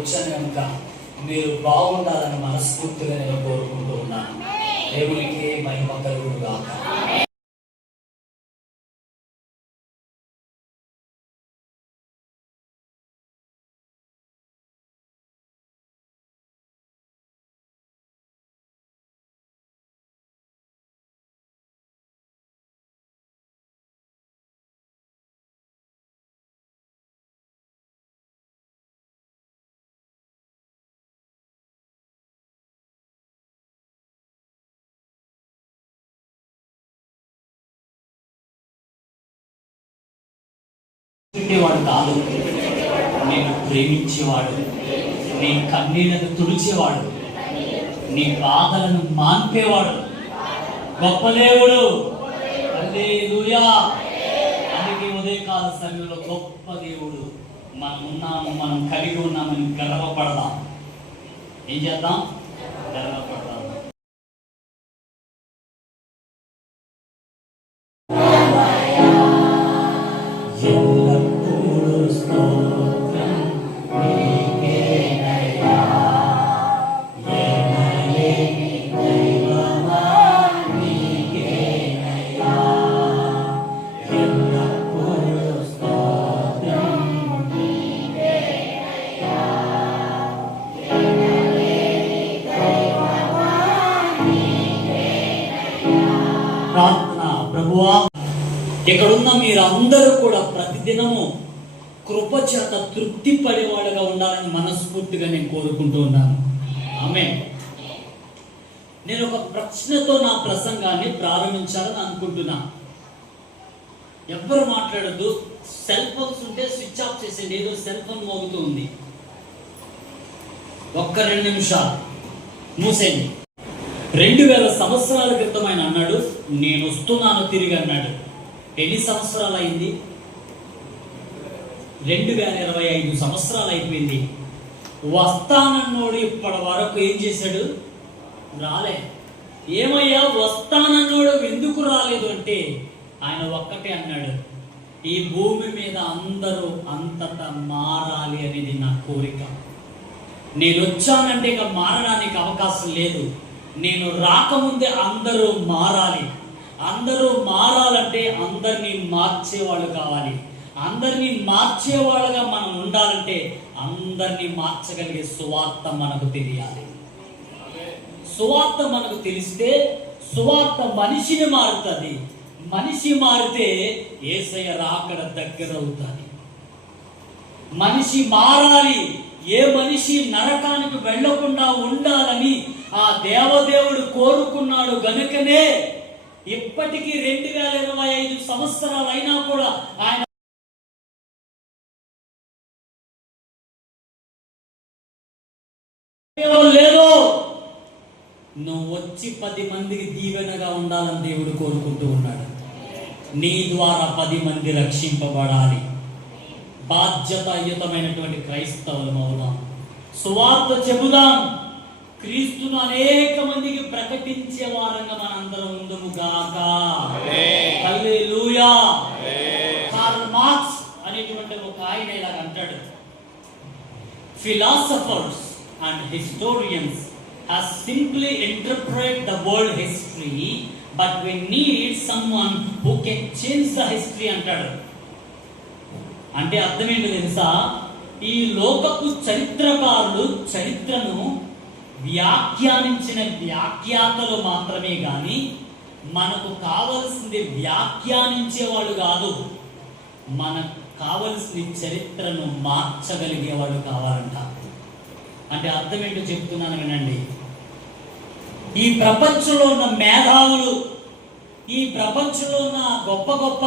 వచ్చాను కనుక మీరు బాగుండాలని మనస్ఫూర్తిగా నేను కోరుకుంటూ ఉన్నాను. దేవునికి మహిమ కలుగును గాక వాడు కాదు. నేను ప్రేమించేవాడు. నీ కన్నీళ్ళను తుడిచేవాడు. నీ బాధలను మాన్పేవాడు. గొప్ప దేవుడు. అందుకే ఉదయకాల సమయంలో గొప్ప దేవుడు. మనం ఉన్నాము మనం కలిగి ఉన్నామని గర్వపడదాం. ఏం చేద్దాం? గర్వ ఇక్కడున్న కూడా ప్రతిదినము కృపచేత తృప్తి పడేవాడుగా ఉండాలని మనస్ఫూర్తిగా నేను కోరుకుంటూ ఉన్నాను. ఆమె నేను ఒక ప్రశ్నతో నా ప్రసంగాన్ని ప్రారంభించాలని అనుకుంటున్నా. ఎవ్వరు మాట్లాడద్దు. సెల్ ఫోన్స్ ఉంటే స్విచ్ ఆఫ్ చేసేయండి. ఏదో సెల్ ఫోన్ మోగుతూ ఉంది. ఒక్క రెండు నిమిషాలు. మూసేయండి. రెండు వేల సంవత్సరాల క్రితం ఆయన అన్నాడు నేను వస్తున్నాను తిరిగి అన్నాడు. ఎన్ని సంవత్సరాలు అయింది రెండు వేల ఇరవై ఐదు సంవత్సరాలు అయిపోయింది వస్తానన్నోడు ఇప్పటి వరకు ఏం చేశాడు? రాలే. ఏమయ్యా వస్తానన్నోడు ఎందుకు రాలేదు అంటే ఆయన ఒక్కటే అన్నాడు ఈ భూమి మీద అందరూ అంతట మారాలి అనేది నా కోరిక. నేను వచ్చానంటే ఇక మారడానికి అవకాశం లేదు. నేను రాకముందే అందరూ మారాలి. అందరూ మారాలంటే అందరినీ మార్చేవాళ్ళు కావాలి. అందరినీ మార్చేవాళ్ళుగా మనం ఉండాలంటే అందరినీ మార్చగలిగే సువార్త మనకు తెలియాలి. సువార్త మనకు తెలిస్తే సువార్త మనిషిని మారుతుంది. మనిషి మారితే ఏసయ్య రాకడ దగ్గర అవుతుంది మనిషి మారాలి. ఏ మనిషి నరకానికి వెళ్ళకుండా ఉండాలని ఆ దేవదేవుడు కోరుకున్నాడు గనుకనే ఇప్పటికీ రెండు వేల ఇరవై ఐదు సంవత్సరాలు అయినా కూడా ఆయన లేదో. నువ్వు వచ్చి పది మందికి దీవెనగా ఉండాలని దేవుడు కోరుకుంటూ ఉన్నాడు. నీ ద్వారా పది మంది రక్షింపబడాలి. బాధ్యతాయుతమైనటువంటి క్రైస్తవులం అవుదాం సువార్త చెబుదాం. క్రీస్తును అనేక మందికి ప్రకటించే వారంగా మనందరం ఉండము గాక. మార్క్స్ అనేటువంటి ఒక ఆయన ఇలాగ అంటాడు. Philosophers and historians has simply interpret the world history but we need someone who can change the history అంటాడు. అంటే అర్థం తెలుసా? ఈ లోకపు చరిత్రకారులు చరిత్రను వ్యాఖ్యానించిన వ్యాఖ్యాతలు మాత్రమే గాని మనకు కావలసింది వ్యాఖ్యానించేవాడు కాదు. మనకు కావలసిన చరిత్రను మార్చగలిగేవాడు కావాలంట. అంటే అర్థం ఏంటో చెప్తున్నాను వినండి. ఈ ప్రపంచంలో ఉన్న మేధావులు ఈ ప్రపంచంలో ఉన్న గొప్ప గొప్ప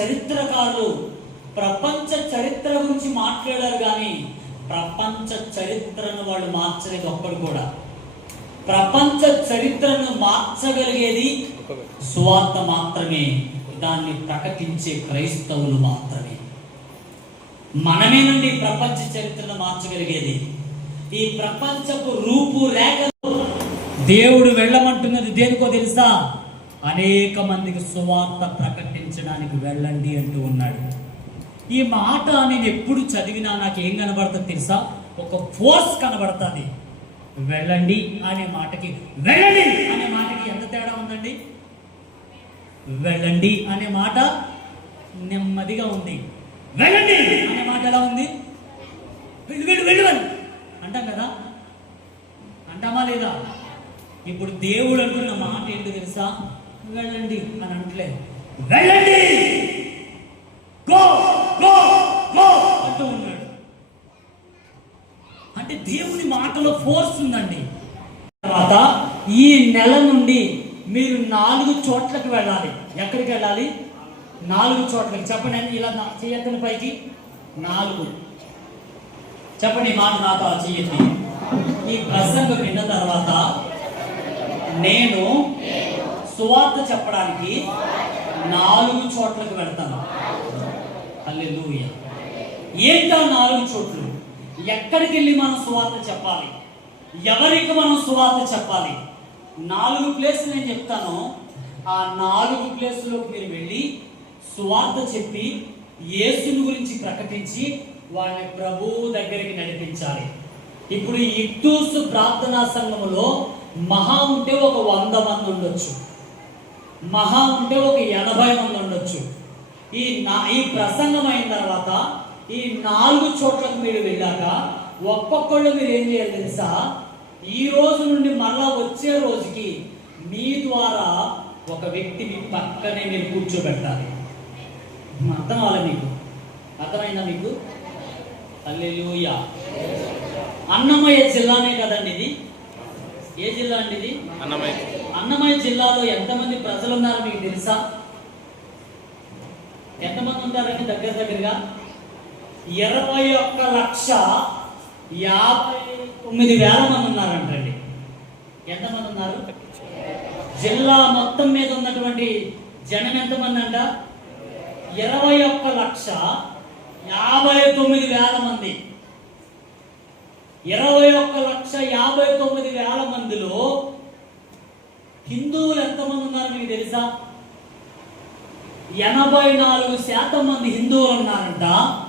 చరిత్రకారులు ప్రపంచ చరిత్ర గురించి మాట్లాడారు కానీ ప్రపంచ చరిత్రను వాళ్ళు మార్చలేదు ఒక్కడు కూడా. ప్రపంచ చరిత్రను మార్చగలిగేది సువార్త మాత్రమే. దాన్ని ప్రకటించే క్రైస్తవులు మాత్రమే. మనమేనండి ప్రపంచ చరిత్రను మార్చగలిగేది. ఈ ప్రపంచపు రూపు రేఖ దేవుడు వెళ్ళమంటున్నది దేనికో తెలుసా? అనేక మందికి సువార్త ప్రకటించడానికి వెళ్ళండి అంటూ ఉన్నాడు. ఈ మాట నేను ఎప్పుడు చదివినా నాకు ఏం కనబడుతుంది తెలుసా? ఒక ఫోర్స్ కనబడుతుంది. వెళ్ళండి అనే మాటకి వెళ్ళండి అనే మాటకి ఎంత తేడా ఉందండి? వెళ్ళండి అనే మాట నెమ్మదిగా ఉంది. వెళ్ళండి అనే మాట ఎలా ఉంది? వెళ్ళు వెళ్ళు వెళ్ళవని అంటాం కదా? అంటామా లేదా? ఇప్పుడు దేవుడు అంటున్న మాట ఏంటో తెలుసా? వెళ్ళండి అని అంటలేదు వెళ్ళండి! గో! గో ఉన్నాడు. అంటే దేవుని మాటలో ఫోర్స్ ఉందండి. తర్వాత ఈ నెల నుండి మీరు నాలుగు చోట్లకి వెళ్ళాలి. ఎక్కడికి వెళ్ళాలి? నాలుగు చోట్లకి. చెప్పండి ఇలా నా- పైకి. నాలుగు. చెప్పండి మాట నాతో చెయ్యండి ఈ ప్రసంగం విన్న తర్వాత నేను సువార్త చెప్పడానికి నాలుగు చోట్లకు వెళ్తాను. హల్లెలూయ. ఏంటా నాలుగు చోట్లు. ఎక్కడికి వెళ్ళి మనం సువార్త చెప్పాలి? ఎవరికి మనం సువార్త చెప్పాలి? నాలుగు ప్లేసులు నేను చెప్తాను. ఆ నాలుగు ప్లేసులోకి మీరు వెళ్ళి సువార్త చెప్పి యేసుని గురించి ప్రకటించి వాళ్ళని ప్రభువు దగ్గరికి నడిపించాలి. ఇప్పుడు ఇట్టూసు ప్రార్థనా సంఘములో మహా ఉంటే ఒక వంద మంది ఉండొచ్చు. మహా ఉంటే ఒక ఎనభై మంది ఉండొచ్చు. ఈ నా ఈ ప్రసంగం అయిన తర్వాత ఈ నాలుగు చోట్లకు మీరు వెళ్ళాక ఒక్కొక్కళ్ళు మీరు ఏం చేయాలి తెలుసా? ఈ రోజు నుండి మరలా వచ్చే రోజుకి మీ ద్వారా ఒక వ్యక్తి మీ పక్కనే మీరు కూర్చోబెట్టాలి. అర్థం అవ్వాలి మీకు? అర్థమైందా మీకు? అల్లెలుయా అన్నమయ్య జిల్లానే కదండి ఇది? ఏ జిల్లా అండి ఇది? అన్నమయ్య. అన్నమయ్య జిల్లాలో ఎంతమంది ప్రజలు ఉన్నారో మీకు తెలుసా? ఎంతమంది ఉంటారండి దగ్గర దగ్గరగా? ఇరవై ఒక్క లక్ష యాభై తొమ్మిది వేల మంది ఉన్నారంటండి. ఎంతమంది ఉన్నారు? జిల్లా మొత్తం మీద ఉన్నటువంటి జనం ఎంతమంది అంట? ఇరవై ఒక్క లక్ష యాభై తొమ్మిది వేల మంది. ఇరవై ఒక్క లక్ష యాభై తొమ్మిది వేల మందిలో హిందువులు ఎంతమంది ఉన్నారు మీకు తెలుసా? ఎనభై నాలుగు శాతం మంది హిందువులు ఉన్నారంట.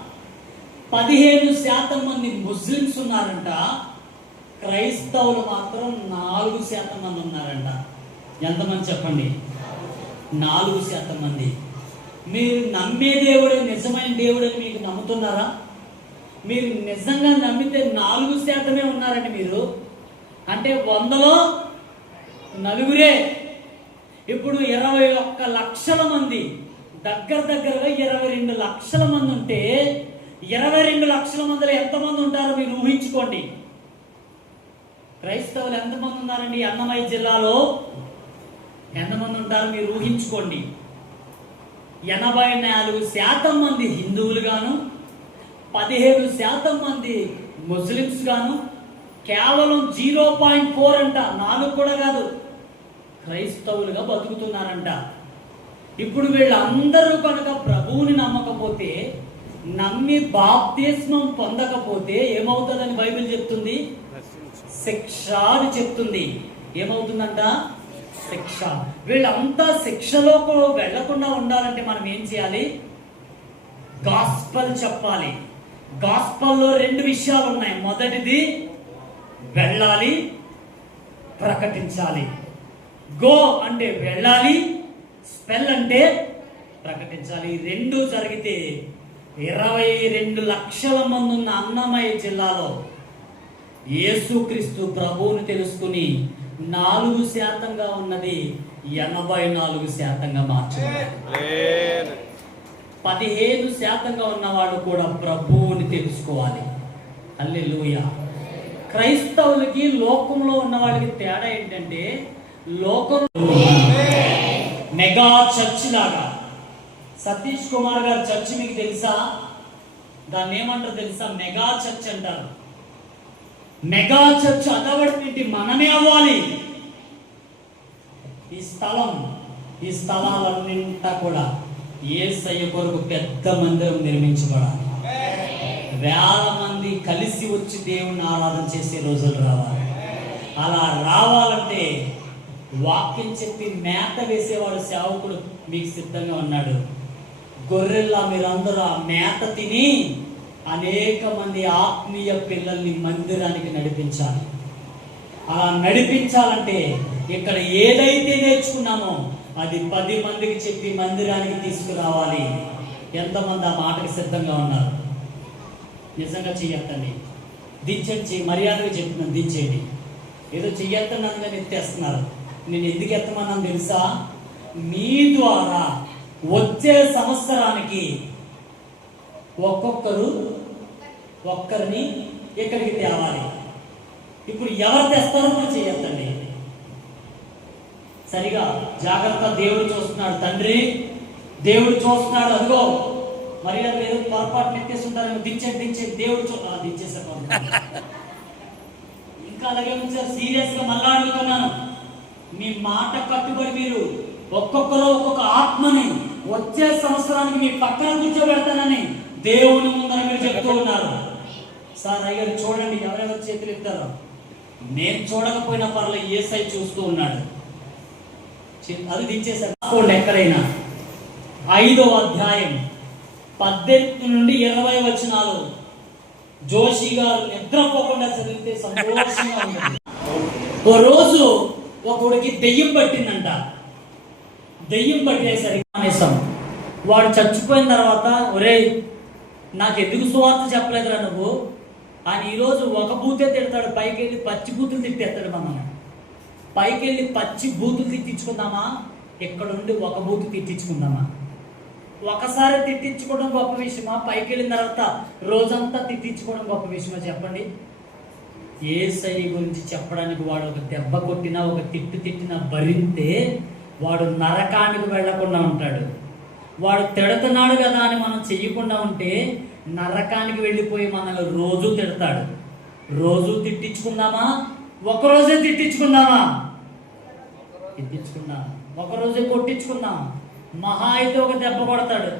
పదిహేను శాతం మంది ముస్లిమ్స్ ఉన్నారంట. క్రైస్తవులు మాత్రం నాలుగు శాతం మంది ఉన్నారంట. ఎంతమంది చెప్పండి? నాలుగు శాతం మంది. మీరు నమ్మే దేవుడే నిజమైన దేవుడని మీకు నమ్ముతున్నారా? మీరు నిజంగా నమ్మితే నాలుగు శాతమే ఉన్నారండి మీరు. అంటే వందలో నలుగురే. ఇప్పుడు ఇరవై ఒక్క లక్షల మంది దగ్గర దగ్గరగా ఇరవై రెండు లక్షల మంది ఉంటే ఇరవై రెండు లక్షల మందిలో ఎంతమంది ఉంటారో మీరు ఊహించుకోండి. క్రైస్తవులు ఎంతమంది ఉన్నారండి? అన్నమయ్య జిల్లాలో ఎంతమంది ఉంటారో మీరు ఊహించుకోండి. ఎనభై నాలుగు శాతం మంది హిందువులుగాను పదిహేడు శాతం మంది ముస్లిమ్స్ గాను కేవలం జీరో పాయింట్ ఫోర్ అంట నాలుగు కూడా కాదు క్రైస్తవులుగా బతుకుతున్నారంట. ఇప్పుడు వీళ్ళందరూ కనుక ప్రభువుని నమ్మకపోతే నమ్మి బాప్తిస్మం పొందకపోతే ఏమవుతుందని బైబిల్ చెప్తుంది? శిక్ష అని చెప్తుంది. ఏమవుతుందంట? శిక్ష. వీళ్ళంతా శిక్షలోకి వెళ్ళకుండా ఉండాలంటే మనం ఏం చేయాలి? గాస్పల్ చెప్పాలి. గాస్పల్లో రెండు విషయాలు ఉన్నాయి మొదటిది వెళ్ళాలి ప్రకటించాలి. గో అంటే వెళ్ళాలి స్పెల్ అంటే ప్రకటించాలి. రెండు జరిగితే ఇరవై రెండు లక్షల మంది ఉన్న అన్నమయ్య జిల్లాలో యేసుక్రీస్తు ప్రభువుని తెలుసుకుని నాలుగు శాతంగా ఉన్నది ఎనభై నాలుగు శాతంగా మార్చారు పదిహేను శాతంగా ఉన్నవాడు కూడా ప్రభువుని తెలుసుకోవాలి. అల్లెలుయ క్రైస్తవులకి లోకంలో ఉన్న వాళ్ళకి తేడా ఏంటంటే లోకం మెగా చర్చ్ లాగా సతీష్ కుమార్ గారి చర్చి మీకు తెలుసా? దాన్ని ఏమంటారు తెలుసా? మెగా చర్చ్ అంటారు. మెగా చర్చ్ అదవడి మనమే అవ్వాలి. ఈ స్థలం ఈ స్థలాలన్నింటా కూడా ఏసయ్య కొరకు పెద్ద మందిరం నిర్మించబడాలి. వేల మంది కలిసి వచ్చి దేవుణ్ణి ఆరాధన చేసే రోజులు రావాలి. అలా రావాలంటే వాక్యం చెప్పి మేత వేసేవాడు సేవకుడు మీకు సిద్ధంగా ఉన్నాడు. గొర్రెల్లా మీరందరూ ఆ మేత తిని అనేక మంది ఆత్మీయ పిల్లల్ని మందిరానికి నడిపించాలి. అలా నడిపించాలంటే ఇక్కడ ఏదైతే నేర్చుకున్నామో అది పది మందికి చెప్పి మందిరానికి తీసుకురావాలి. ఎంతమంది ఆ మాటకి సిద్ధంగా ఉన్నారు? నిజంగా చెయ్యొద్దండి. దించండి మర్యాదగా చెప్తున్నాను దించేయండి ఏదో చెయ్యొద్దన్నాను కానీ ఎత్తేస్తున్నారు. నేను ఎందుకు ఎత్తమన్నాను తెలుసా? మీ ద్వారా వచ్చే సంవత్సరానికి ఒక్కొక్కరు ఒక్కరిని ఇక్కడికి తేవాలి. ఇప్పుడు ఎవరు తెస్తారో కూడా చేయొద్దండి. సరిగా జాగ్రత్త దేవుడు చూస్తున్నాడు తండ్రి. దేవుడు చూస్తున్నాడు అదిగో. మరి అది ఏదో పొరపాటు నెట్టేస్తుంటారు దించే దించే. దేవుడు చూ దించేసా దించేసాను ఇంకా అలాగే ఉంచారు. సీరియస్గా మళ్ళా అడుగుతున్నాను. మీ మాట కట్టుబడి మీరు ఒక్కొక్కరు ఒక్కొక్క ఆత్మని వచ్చే సంవత్సరానికి మీ పక్కన కూర్చోబెడతానని దేవుని ముందర మీరు చెప్తూ ఉన్నారు. సార్ అయ్యారు చూడండి ఎవరెవరు చేతులు ఎత్తారో. నేను చూడకపోయినా పర్లేదు ఏసై చూస్తూ ఉన్నాడు. చే- అది దించేశారు. ఎక్కడైనా. ఐదో అధ్యాయం పద్దెనిమిది నుండి ఇరవై వచనాలు. జోషి గారు నిద్రపోకుండా చదివితే సంతోషంగా ఉంటుంది. ఓ రోజు ఒకడికి దెయ్యం పట్టిందంట. దెయ్యం పట్టేసరికి మానేస్తాం వాడు చచ్చిపోయిన తర్వాత ఒరేయ్ నాకు ఎందుకు సువార్త చెప్పలేదురా నువ్వు? ఆయన ఈరోజు ఒక బూతే తిడతాడు పైకి వెళ్ళి పచ్చి బూతులు తిట్టేస్తాడు మమ్మల్ని. పైకి వెళ్ళి పచ్చి బూతులు తిట్టించుకుందామా? ఇక్కడ ఉండి ఒక బూతు తిట్టించుకుందామా? ఒకసారి తిట్టించుకోవడం గొప్ప విషయమా? పైకి వెళ్ళిన తర్వాత రోజంతా తిట్టించుకోవడం గొప్ప విషయమా చెప్పండి? ఏ శైలి గురించి చెప్పడానికి వాడు ఒక దెబ్బ కొట్టినా ఒక తిట్టు తిట్టినా భరింతే వాడు నరకానికి వెళ్ళకుండా ఉంటాడు. వాడు తిడుతున్నాడు కదా అని మనం చెయ్యకుండా ఉంటే నరకానికి వెళ్ళిపోయి మనల్ని రోజు తిడతాడు. రోజు తిట్టించుకుందామా? ఒకరోజే తిట్టించుకుందామా? తిట్టించుకుందాం. ఒకరోజే కొట్టించుకుందాం. మహా అయితే ఒక దెబ్బ కొడతాడు.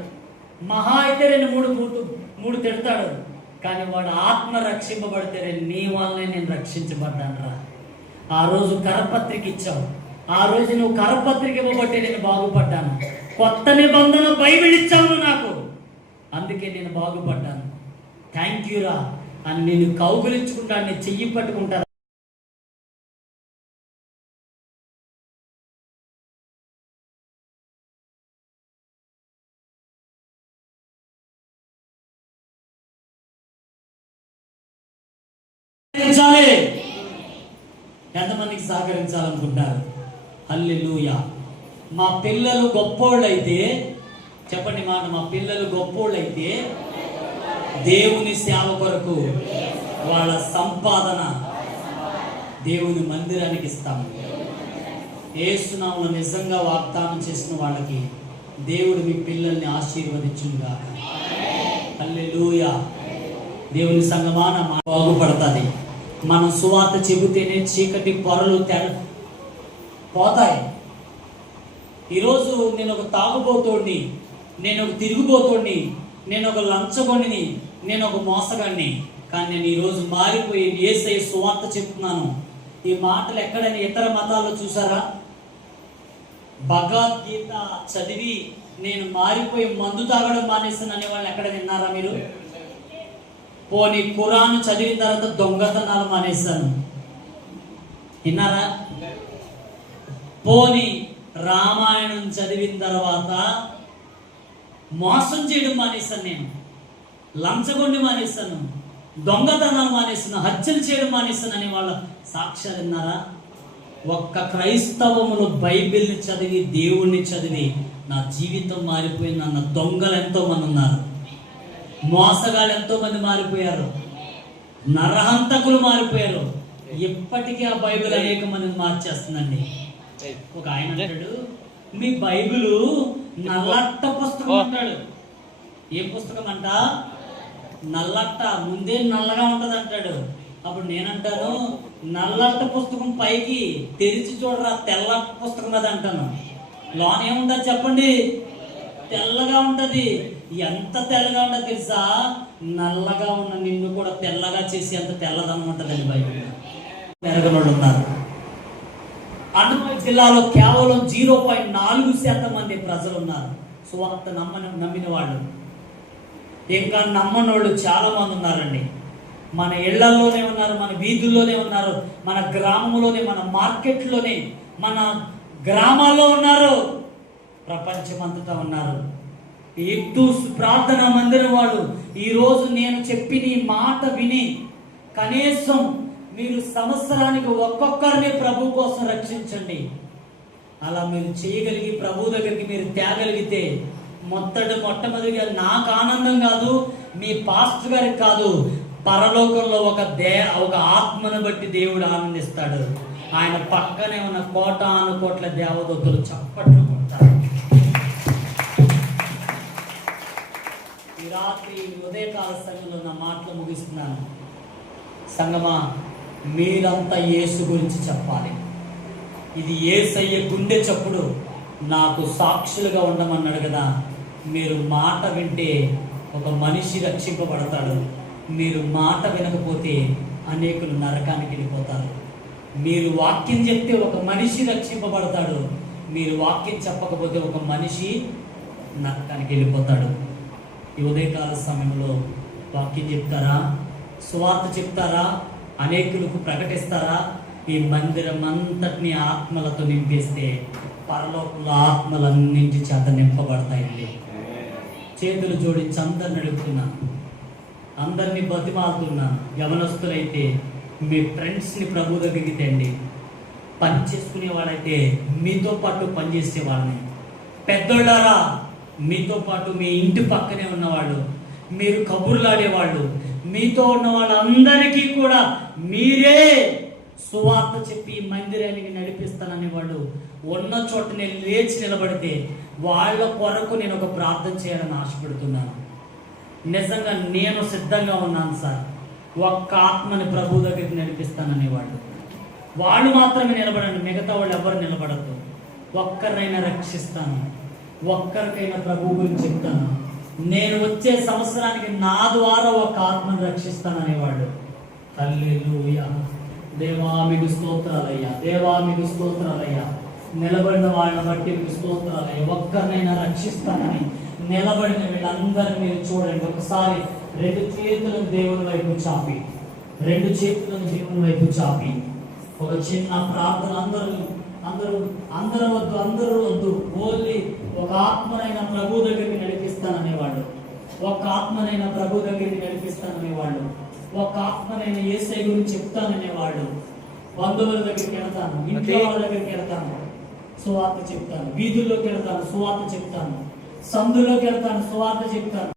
మహా అయితే రెండు మూడు మూడు మూడు తిడతాడు. కానీ వాడు ఆత్మ రక్షింపబడితే నీ వల్లనే నేను రక్షించబడ్డాను రా ఆ రోజు కరపత్రిక ఇచ్చావు ఆ రోజు నువ్వు కరపత్రిక ఇవ్వబట్టి నేను బాగుపడ్డాను. కొత్త నిబంధన బైబిల్ ఇచ్చావు నాకు. అందుకే నేను బాగుపడ్డాను. థ్యాంక్ యూ రా. అని నేను కౌగులించుకుంటాను నేను చెయ్యి పట్టుకుంటాను ఎంతమందికి సహకరించాలనుకుంటారు అల్లెలుయ మా పిల్లలు గొప్పోళ్ళైతే చెప్పండి మాట మా పిల్లలు గొప్పోళ్ళైతే దేవుని సేవ కొరకు వాళ్ళ సంపాదన దేవుని మందిరానికి ఇస్తాము. ఏసునాములు నిజంగా వాగ్దానం చేసిన వాళ్ళకి దేవుడు మీ పిల్లల్ని ఆశీర్వదించుగా అల్లెలుయ దేవుని సంగమాన బాగుపడుతుంది. మనం సువార్త చెబితేనే చీకటి పొరలు తెర పోతాయి. ఈరోజు నేను ఒక తాగుబోతోడిని నేను ఒక తిరుగుబోతోడిని నేను ఒక లంచగొండిని నేను ఒక మోసగాడిని కానీ నేను ఈరోజు మారిపోయి ఏసై సువార్త చెప్తున్నాను. ఈ మాటలు ఎక్కడైనా ఇతర మతాల్లో చూసారా? భగవద్గీత చదివి నేను మారిపోయి మందు తాగడం మానేస్తాను అనే వాళ్ళు ఎక్కడ విన్నారా మీరు? పోనీ ఖురాన్ చదివిన తర్వాత దొంగతనాలు మానేస్తాను విన్నారా? పోని రామాయణం చదివిన తర్వాత మోసం చేయడం మానేస్తాను నేను. లంచగొండి మానేస్తాను దొంగతనాలు మానేస్తాను హత్యలు చేయడం మానేస్తాను అనే వాళ్ళ సాక్ష్యాలు విన్నారా? ఒక్క క్రైస్తవములు బైబిల్ని చదివి దేవుణ్ణి చదివి నా జీవితం మారిపోయింది. అన్న దొంగలు ఎంతోమంది ఉన్నారు. మోసగాళ్ళు ఎంతోమంది మారిపోయారు. నరహంతకులు మారిపోయారు. ఇప్పటికీ ఆ బైబిల్ అనేక మందిని మార్చేస్తుందండి. ఒక ఆయన అంటాడు మీ బైబిల్ నల్లట్ట పుస్తకం అంటాడు. ఏ పుస్తకం అంట? నల్లట్ట. ముందే నల్లగా ఉంటది అంటాడు. అప్పుడు నేనంటాను నల్లట్ట పుస్తకం పైకి తెరిచి చూడరా తెల్ల పుస్తకం అది అంటాను. లోన్ ఏముంటుంది చెప్పండి? తెల్లగా ఉంటది. ఎంత తెల్లగా ఉంటది తెలుసా? నల్లగా ఉన్న నిన్ను కూడా తెల్లగా చేసి అంత తెల్లదనం ఉంటదండి బైబిల్ పెరగబడి ఉన్నారు. అన్నమయ్య జిల్లాలో కేవలం జీరో పాయింట్ నాలుగు శాతం మంది ప్రజలు ఉన్నారు సువార్త నమ్మని నమ్మిన వాళ్ళు. ఇంకా నమ్మని వాళ్ళు చాలామంది ఉన్నారండి. మన ఇళ్ళలోనే ఉన్నారు మన వీధుల్లోనే ఉన్నారు మన గ్రామంలోనే మన మార్కెట్లోనే మన గ్రామాల్లో ఉన్నారు ప్రపంచమంతటా ఉన్నారు. ఎత్తు ప్రార్థన మందిరం వాళ్ళు ఈరోజు నేను చెప్పిన మాట విని కనీసం మీరు సంవత్సరానికి ఒక్కొక్కరిని ప్రభు కోసం రక్షించండి. అలా మీరు చేయగలిగి ప్రభు దగ్గరికి మీరు తేగలిగితే మొత్తటి మొట్టమొదటిగా నాకు ఆనందం కాదు మీ పాస్టర్ గారికి కాదు పరలోకంలో ఒక దే ఒక ఆత్మను బట్టి దేవుడు ఆనందిస్తాడు. ఆయన పక్కనే ఉన్న కోట కోట్ల దేవదూతలు చప్పట్లు కొడతారు. ఈ రాత్రి ఉదయకాల సంఘంలో నా మాటలు ముగిస్తున్నాను. సంగమా మీరంతా యేసు గురించి చెప్పాలి. ఇది ఏసయ్య గుండె చప్పుడు నాకు సాక్షులుగా ఉండమన్నాడు కదా. మీరు మాట వింటే ఒక మనిషి రక్షింపబడతాడు. మీరు మాట వినకపోతే అనేకులు నరకానికి వెళ్ళిపోతారు. మీరు వాక్యం చెప్తే ఒక మనిషి రక్షింపబడతాడు. మీరు వాక్యం చెప్పకపోతే ఒక మనిషి నరకానికి వెళ్ళిపోతాడు. ఈ ఉదయకాల సమయంలో వాక్యం చెప్తారా? సువార్త చెప్తారా? అనేకులకు ప్రకటిస్తారా? ఈ మందిరం అంతటిని ఆత్మలతో నింపేస్తే పరలోకంలో ఆత్మలన్నింటి చేత నింపబడతాయండి. చేతులు జోడించి అందరు అడుగుతున్నాను అందరినీ బతిమాలుతున్నాను యవనస్తులైతే మీ ఫ్రెండ్స్ని ప్రభు దగ్గరికి తెండి. పని చేసుకునే వాళ్ళైతే మీతో పాటు పనిచేసే వాళ్ళని పెద్దోళ్ళారా మీతో పాటు మీ ఇంటి పక్కనే ఉన్నవాళ్ళు మీరు కబుర్లాడేవాళ్ళు మీతో ఉన్న వాళ్ళందరికీ కూడా మీరే సువార్త చెప్పి మందిరానికి నడిపిస్తానని వాళ్ళు ఉన్న చోటనే లేచి నిలబడితే వాళ్ళ కొరకు నేను ఒక ప్రార్థన చేయాలని ఆశపడుతున్నాను. నిజంగా నేను సిద్ధంగా ఉన్నాను సార్. ఒక్క ఆత్మని ప్రభు దగ్గరికి నడిపిస్తాననే వాళ్ళు. వాళ్ళు మాత్రమే నిలబడండి మిగతా వాళ్ళు ఎవరు నిలబడద్దు. ఒక్కరినైనా రక్షిస్తాను. ఒక్కరికైనా ప్రభు గురించి చెప్తాను. నేను వచ్చే సంవత్సరానికి నా ద్వారా ఒక ఆత్మను రక్షిస్తాననేవాడు. తల్లి దేవా మీకు స్తోత్రాలయ్యా. దేవా మీకు స్తోత్రాలయ్యా. నిలబడిన వాళ్ళని బట్టి మీకు స్తోత్రాలయ్యా. ఒక్కరినైనా రక్షిస్తానని నిలబడిన వీళ్ళందరినీ మీరు చూడండి. ఒకసారి రెండు చేతులను దేవుని వైపు చాపి. రెండు చేతులను దేవుని వైపు చాపి. ఒక చిన్న ప్రార్థన అందరూ అందరూ అందరూ వద్దు అందరూ వద్దు ఓన్లీ ఒక ఆత్మనైన ప్రభు దగ్గరికి నడిపిస్తాననేవాడు ఒక ఆత్మనైన ప్రభు దగ్గరికి నడిపిస్తాననేవాడు ఒక ఆత్మనైన ఏసై గురించి చెప్తాననేవాడు బంధువుల దగ్గరికి వెళ్తాను ఇంట్లో వాళ్ళ దగ్గరికి వెళ్తాను సువార్త చెప్తాను వీధుల్లోకి వెళ్తాను సువార్త చెప్తాను సందులోకి వెళ్తాను సువార్త చెప్తాను.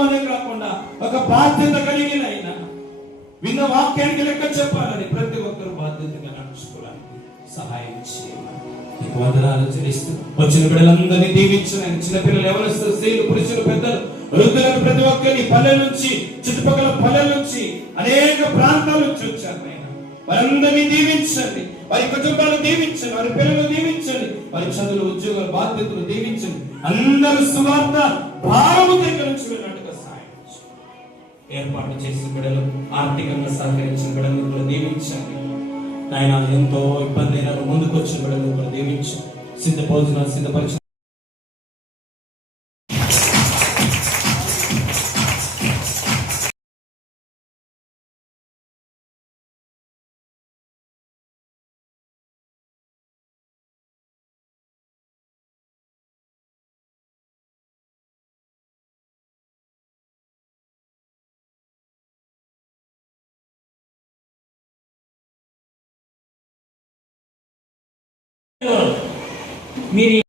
అనే కాకుండా ఒక బాధ్యత కలిగిన ఆయన. విన్న వాక్యానికి లెక్క చెప్పాలని ప్రతి ఒక్కరు బాధ్యతగా నడుచుకోవడానికి సహాయం చేయాలి. నీకు వందనాలు చెల్లిస్తూ వచ్చిన బిడ్డలందరినీ దీవించిన చిన్నపిల్లలు ఎవరు స్త్రీలు పురుషులు పెద్దలు వృద్ధులను ప్రతి ఒక్కరిని పల్లెల నుంచి చుట్టుపక్కల పల్లెల నుంచి అనేక ప్రాంతాల నుంచి వచ్చారు ఆయన. వారందరినీ దీవించండి. వారి కుటుంబాలు దీవించండి. వారి పిల్లలు దీవించండి. వారి చదువులు ఉద్యోగాలు బాధ్యతలు దీవించండి. అందరూ సువార్త భారము దగ్గర నుంచి వెళ్ళినట్టుగా ఏర్పాటు చేసిన బిడలు ఆర్థికంగా సహకరించిన బిడలు కూడా దీవించండి నాయన ఎంతో ఇబ్బంది అయినా ముందుకు వచ్చిన బిడలు కూడా దీవించండి సిద్ధ భోజనాలు సిద్ధపరిచిన మీరు